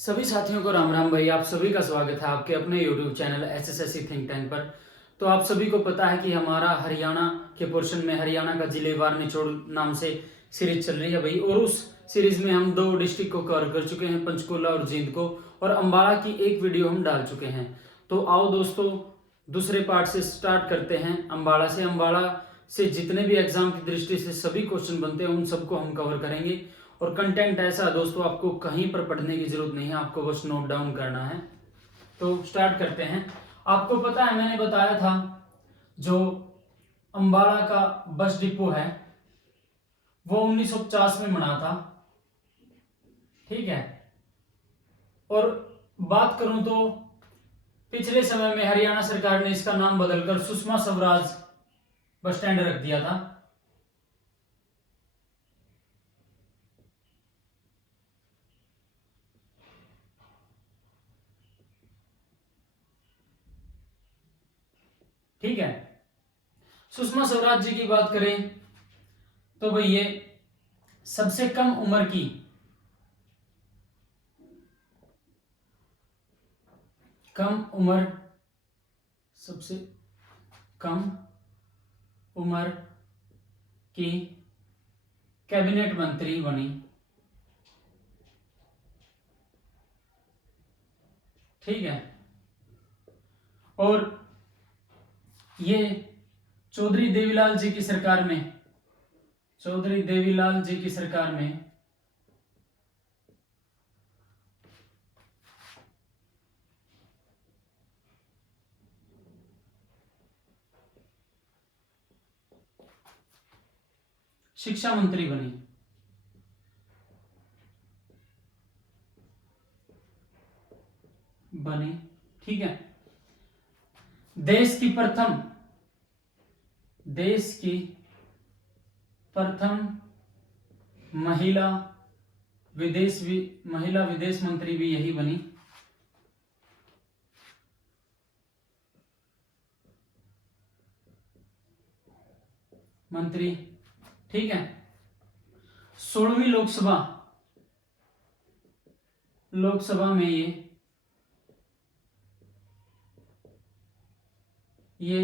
सभी साथियों को राम राम भाई। आप सभी का स्वागत है आपके अपने YouTube channel SSSC think tank पर। तो आप सभी को पता है कि हमारा हरियाणा के पोर्शन में हरियाणा का जिलेवार निचोड़ नाम से सीरीज चल रही है भाई। और उस सीरीज में हम 2 डिस्ट्रिक्ट को कवर कर चुके हैं, पंचकुला और जींद को, और अम्बाला की एक वीडियो हम डाल चुके हैं। तो आओ दोस्तों, दूसरे पार्ट से स्टार्ट करते हैं। अम्बाला से जितने भी एग्जाम की दृष्टि से सभी क्वेश्चन बनते हैं उन सबको हम कवर करेंगे। और कंटेंट ऐसा है दोस्तों, आपको कहीं पर पढ़ने की जरूरत नहीं है, आपको बस नोट डाउन करना है। तो स्टार्ट करते हैं। आपको पता है, मैंने बताया था जो अम्बाला का बस डिपो है वो 1950 में बना था, ठीक है। और बात करूं तो पिछले समय में हरियाणा सरकार ने इसका नाम बदलकर सुषमा स्वराज बस स्टैंड रख दिया था। ठीक है, सुषमा स्वराज जी की बात करें तो भाई ये सबसे कम उम्र की सबसे कम उम्र की कैबिनेट मंत्री बनी, ठीक है। और ये चौधरी देवीलाल जी की सरकार में शिक्षा मंत्री बनी, ठीक है। देश की प्रथम महिला विदेश मंत्री भी यही बनी, ठीक है। 16वीं लोकसभा में ये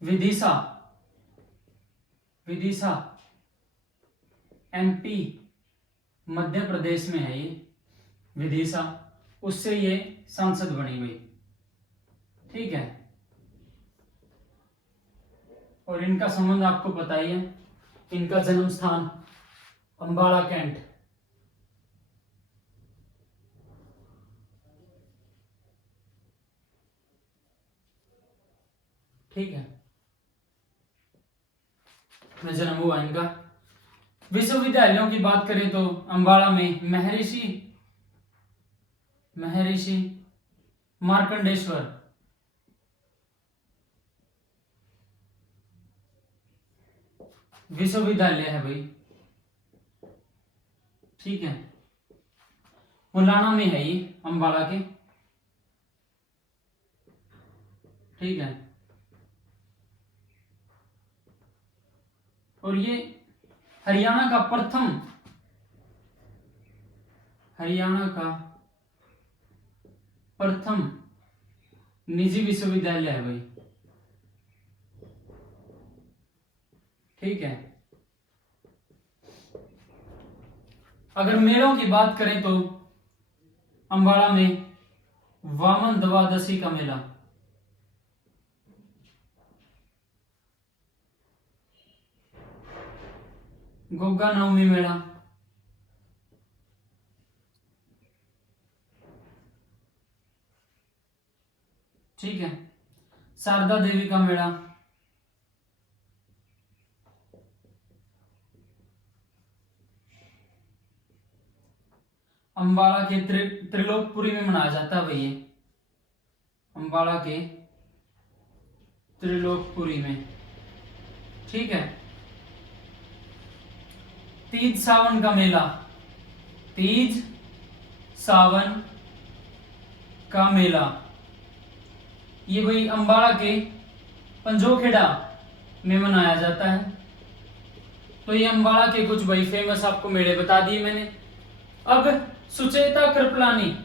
विदिशा MP मध्य प्रदेश में है, ये विदिशा, उससे ये सांसद बनी हुई, ठीक है। और इनका संबंध आपको पता ही है, इनका जन्म स्थान अम्बाला कैंट, ठीक है, में जन्म हुआ इनका। विश्वविद्यालयों की बात करें तो अम्बाला में महर्षि मार्कंडेश्वर विश्वविद्यालय है भाई, ठीक है। मुलाना में है ये, अम्बाला के, ठीक है। और ये हरियाणा का प्रथम निजी विश्वविद्यालय है भाई, ठीक है। अगर मेलों की बात करें तो अम्बाला में वामन द्वादशी का मेला, गोगा नवमी मेला, ठीक है। शारदा देवी का मेला, अम्बाला के त्रिलोकपुरी में मनाया जाता है भैया, अम्बाला के त्रिलोकपुरी में, ठीक है। तीज सावन का मेला ये भाई अम्बाला के पंजोखेड़ा में मनाया जाता है। तो ये अम्बाला के कुछ भाई फेमस आपको मेले बता दिए मैंने। अब सुचेता कृपलानी,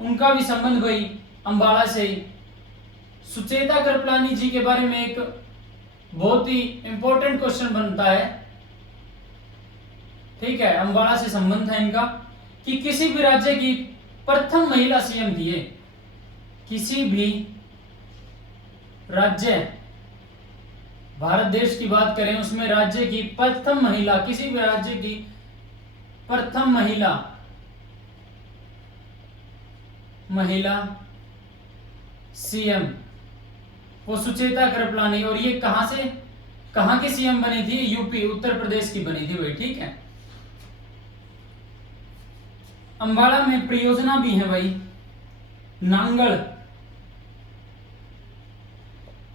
उनका भी संबंध भाई अंबाला से ही। सुचेता कृपलानी जी के बारे में एक बहुत ही इंपॉर्टेंट क्वेश्चन बनता है, ठीक है, अंबाला से संबंध है इनका, कि किसी भी राज्य की प्रथम महिला सीएम थी ये। किसी भी राज्य, भारत देश की बात करें उसमें राज्य की प्रथम महिला, किसी भी राज्य की प्रथम महिला सीएम वो सुचेता कृपलानी। और ये कहां की सीएम बनी थी? यूपी, उत्तर प्रदेश की बनी थी भाई, ठीक है। अंबाला में परियोजना भी है भाई,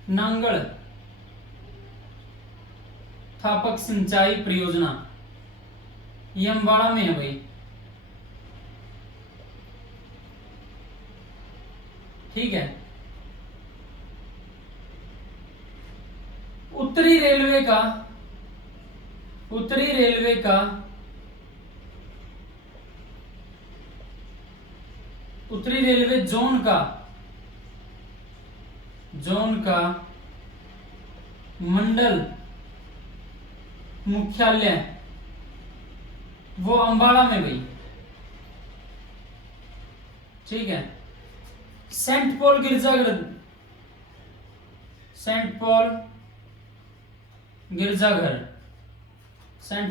नांगल थापक सिंचाई परियोजना, ये अंबाला में है भाई, ठीक है। उत्तरी रेलवे जोन का मंडल मुख्यालय वो अंबाला में भाई, ठीक है। सेंट पॉल गिरजाघर, सेंट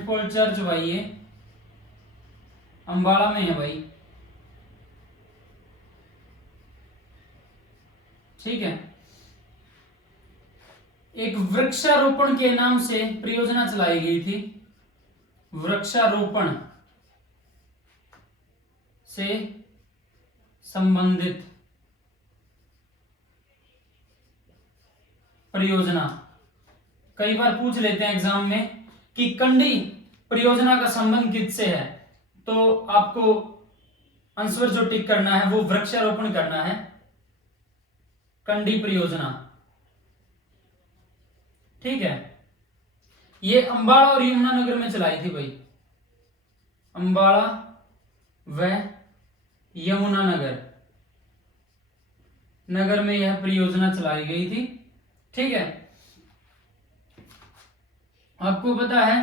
पॉल चर्च भाई, ये अंबाला में है भाई, ठीक है। एक वृक्षारोपण के नाम से परियोजना चलाई गई थी, वृक्षारोपण से संबंधित परियोजना। कई बार पूछ लेते हैं एग्जाम में कि कंडी परियोजना का संबंध किससे है, तो आपको आंसर जो टिक करना है वो वृक्षारोपण करना है, कंडी परियोजना, ठीक है। ये अंबाला और यमुनानगर में चलाई थी भाई, अंबाला व यमुनानगर में यह परियोजना चलाई गई थी, ठीक है। आपको पता है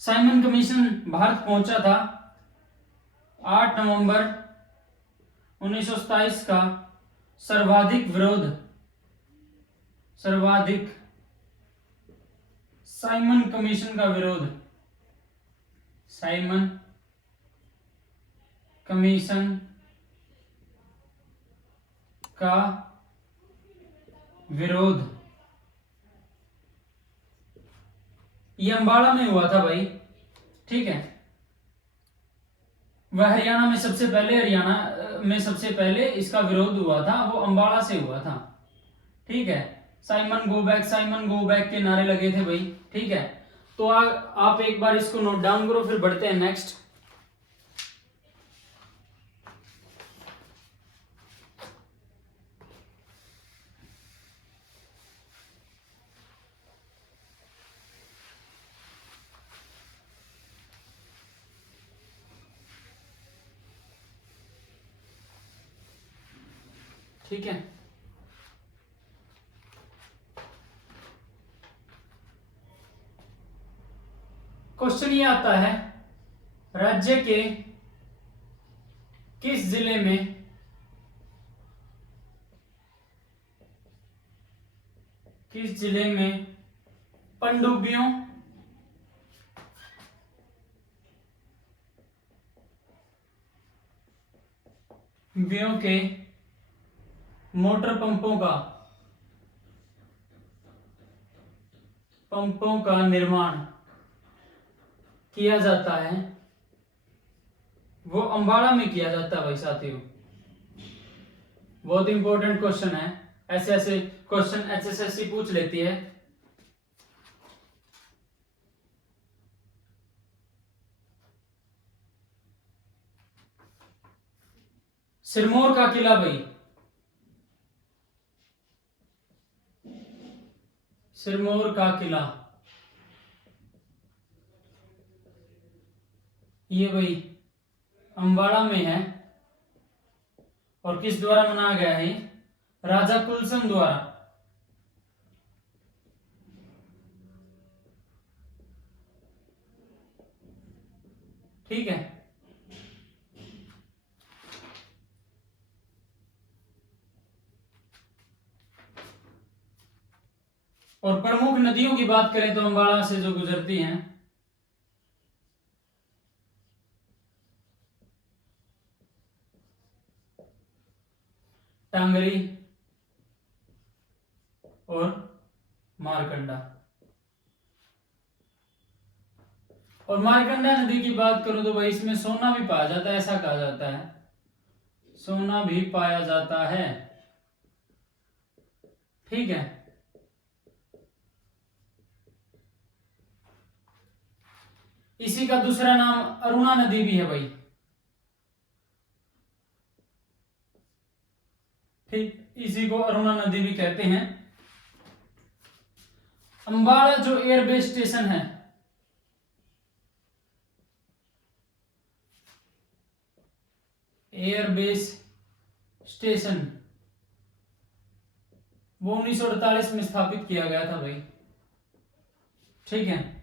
साइमन कमीशन भारत पहुंचा था 8 नवंबर 1927 का। सर्वाधिक साइमन कमीशन का विरोध, साइमन कमीशन का विरोध ये अंबाला में हुआ था भाई, ठीक है। वह हरियाणा में सबसे पहले इसका विरोध हुआ था, वो अंबाला से हुआ था, ठीक है। साइमन गो बैक के नारे लगे थे भाई, ठीक है। तो आप एक बार इसको नोट डाउन करो, फिर बढ़ते हैं नेक्स्ट। ठीक है, क्वेश्चन ये आता है, राज्य के किस जिले में पनडुब्बियों के मोटर पंपों का निर्माण किया जाता है? वो अंबाला में किया जाता है भाई साथियों। बहुत इंपॉर्टेंट क्वेश्चन है, ऐसे क्वेश्चन एचएसएससी पूछ लेती है। सिरमौर का किला भाई, सिरमौर का किला ये भाई अंबाला में है और किस द्वारा मनाया गया है? राजा कुलसन द्वारा। ठीक है। और प्रमुख नदियों की बात करें तो अंबाला से जो गुजरती हैं, टांगरी और मारकंडा। और मारकंडा नदी की बात करूं तो भाई इसमें सोना भी पाया जाता है, ऐसा कहा जाता है, सोना भी पाया जाता है। ठीक है। इसी का दूसरा नाम अरुणा नदी भी है भाई। ठीक, इसी को अरुणा नदी भी कहते हैं। अंबाला जो एयरबेस स्टेशन है, एयरबेस स्टेशन, वो 1948 में स्थापित किया गया था भाई। ठीक है।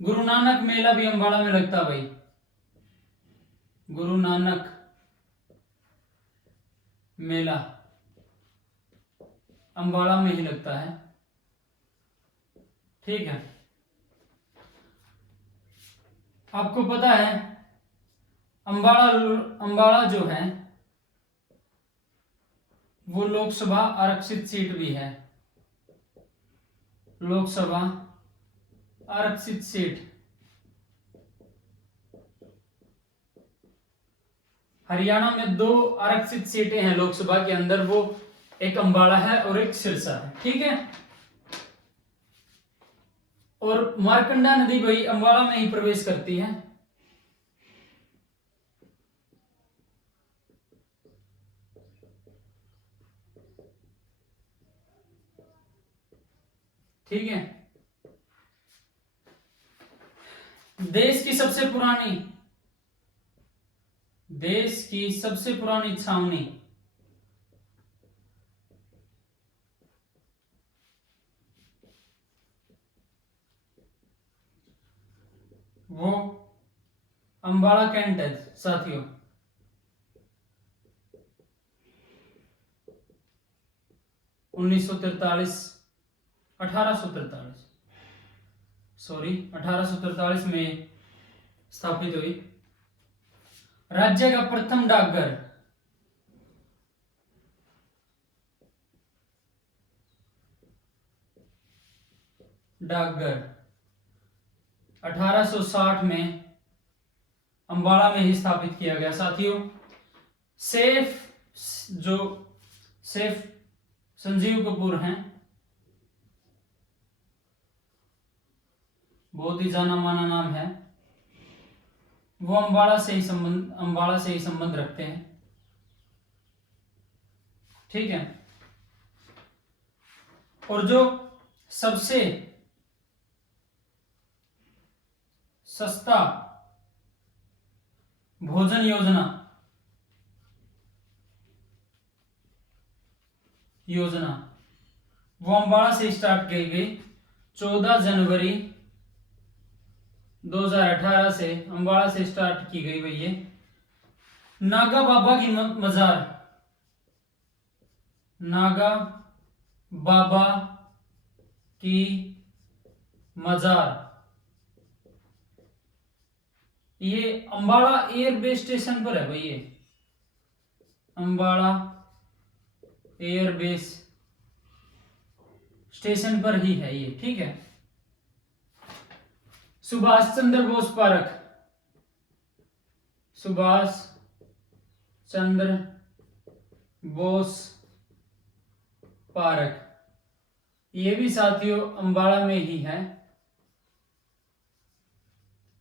गुरु नानक मेला भी अंबाला में लगता है भाई, गुरु नानक मेला अंबाला में ही लगता है। ठीक है। आपको पता है अंबाला अंबाला जो है वो लोकसभा आरक्षित सीट भी है, लोकसभा आरक्षित सीट। हरियाणा में 2 आरक्षित सीटें हैं लोकसभा के अंदर, वो एक अंबाला है और एक सिरसा है। ठीक है। और मारकंडा नदी भाई अंबाला में ही प्रवेश करती है। ठीक है। देश की सबसे पुरानी छावनी, वो अंबाला कैंट है साथियों। 1843 में स्थापित हुई। राज्य का प्रथम डाकघर, डाकघर 1860 में अंबाला में ही स्थापित किया गया साथियों। सेफ संजीव कपूर हैं, बहुत ही जाना माना नाम है, वो अंबाला से ही संबंध रखते हैं। ठीक है। और जो सबसे सस्ता भोजन योजना वो अंबाला से स्टार्ट की गई। 14 जनवरी 2018 से अंबाला से स्टार्ट की गई भाई ये। नागा बाबा की मजार, नागा बाबा की मजार, ये अंबाला एयरबेस स्टेशन पर है भाई। ये अंबाला एयरबेस स्टेशन पर ही है ये। ठीक है। सुभाष चंद्र बोस पार्क, सुभाष चंद्र बोस पार्क, ये भी साथियों अंबाला में ही है।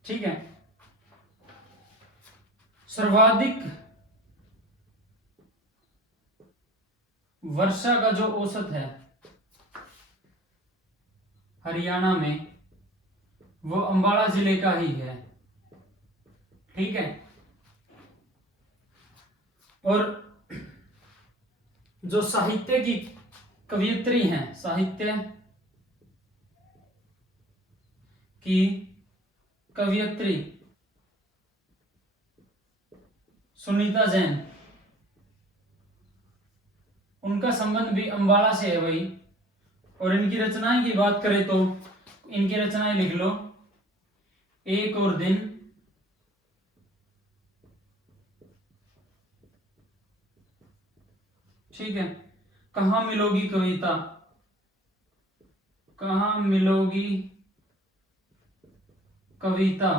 ठीक है। सर्वाधिक वर्षा का जो औसत है हरियाणा में, वो अंबाला जिले का ही है। ठीक है। और जो साहित्य की कवयित्री हैं, साहित्य की कवयित्री सुनीता जैन, उनका संबंध भी अंबाला से है भाई। और इनकी रचनाएं की बात करें तो इनकी रचनाएं लिख लो, एक और दिन, ठीक है, कहाँ मिलोगी कविता, कहाँ मिलोगी कविता,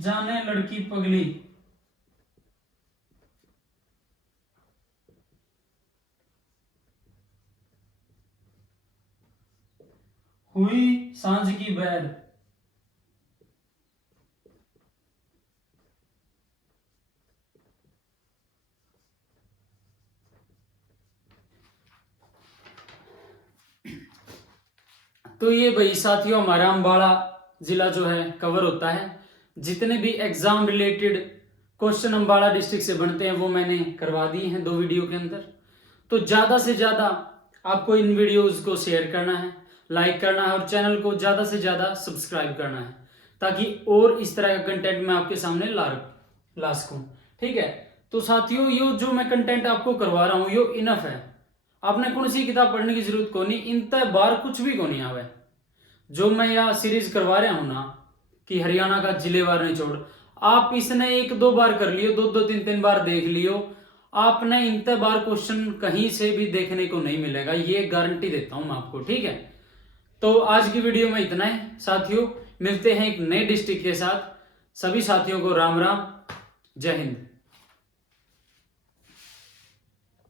जाने लड़की पगली, हुई सांझ की बैर, तो ये भाई साथियों हमारा अंबाला जिला जो है कवर होता है। जितने भी exam related question Ambala district से बनते हैं वो मैंने करवा दिए हैं 2 वीडियो के अंदर। तो ज़्यादा से ज़्यादा आपको इन वीडियोस को शेयर करना है, लाइक करना है और चैनल को ज़्यादा से ज़्यादा सब्सक्राइब करना है, ताकि और इस तरह का कंटेंट मैं आपके सामने ला सकूँ। ठीक है, तो साथियों ये जो मैं कंटेंट आपको करवा रहा हूँ ये इनफ है। आपने कौन सी किताब पढ़ने की जरूरत को नहीं, इन तय बार कुछ भी को नहीं आवे। जो मैं यह सीरीज करवा रहा हूं ना कि हरियाणा का जिलेवार निचोड़, आप इसने 1-2 बार कर लियो, 2-2 3-3 बार देख लियो, आपने इन तय बार क्वेश्चन कहीं से भी देखने को नहीं मिलेगा, ये गारंटी देता हूं मैं आपको। ठीक है, तो आज की वीडियो में इतना है साथियों, मिलते हैं एक नए डिस्ट्रिक्ट के साथ। सभी साथियों को राम राम, जय हिंद।